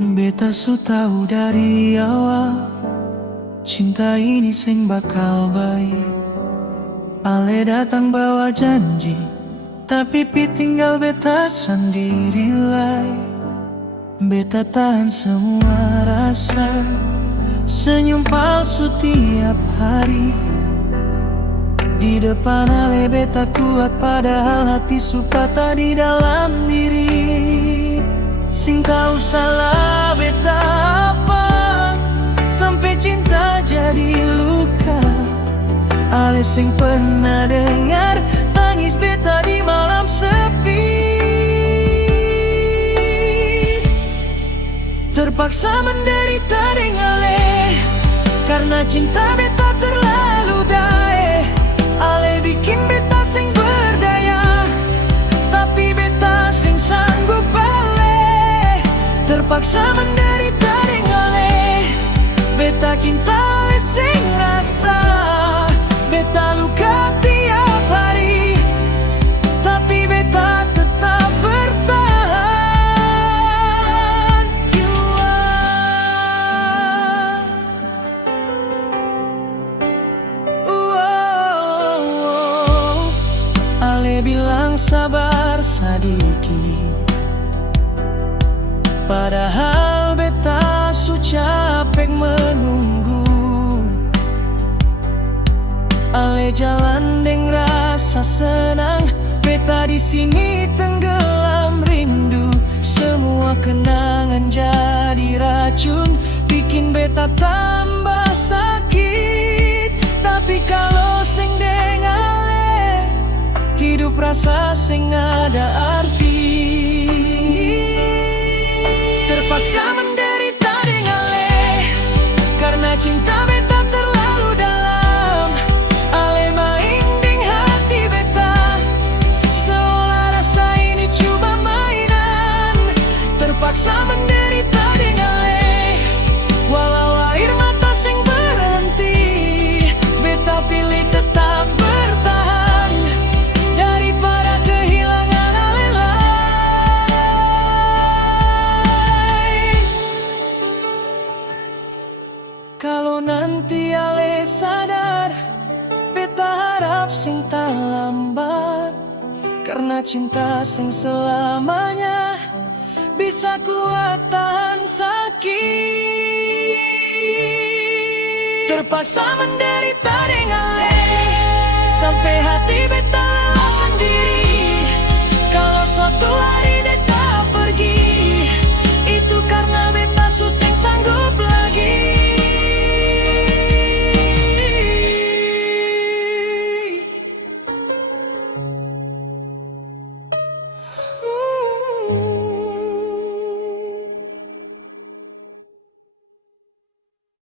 Beta su tahu dari awal, cinta ini sing bakal baik. Ale datang bawa janji, tapi pi tinggal beta sendiri lai. Beta tahan semua rasa, senyum palsu tiap hari. Di depan ale beta kuat, padahal hati suka tak di dalam diri. Sing tahu salah beta apa, sampai cinta jadi luka. Ale sing pernah dengar tangis beta di malam sepi. Terpaksa menderita dengan ale, karena cinta beta terlalu dae. Ale bikin beta sing berdaya, tapi beta sing sanggup ale. Terpaksa menderita dengan ale, beta cinta ale sing rasa. Beta luka tiap hari, tapi beta tetap bertahan. You are. Ale bilang sabar sadiki, padahal beta su capek menunggu. Ale jalan deng rasa senang, beta di sini tenggelam rindu. Semua kenangan jadi racun, bikin beta tambah sakit. Tapi kalau sing deng ale, hidup rasa sing ada arti. Terpaksa menderita dengan ale, karena cinta beta terlalu dalam. Ale main deng hati beta, seolah rasa ini cuma mainan. Terpaksa menderita dengan ale, walau air mata sing berhenti. Beta pilih tetap bertahan, daripada kehilangan ale lagi. Kalau nanti ale sadar, beta harap sing tak lambat. Karena cinta sing selamanya bisa kuat tahan sakit. Terpaksa menderita dengan ale, sampai hati beta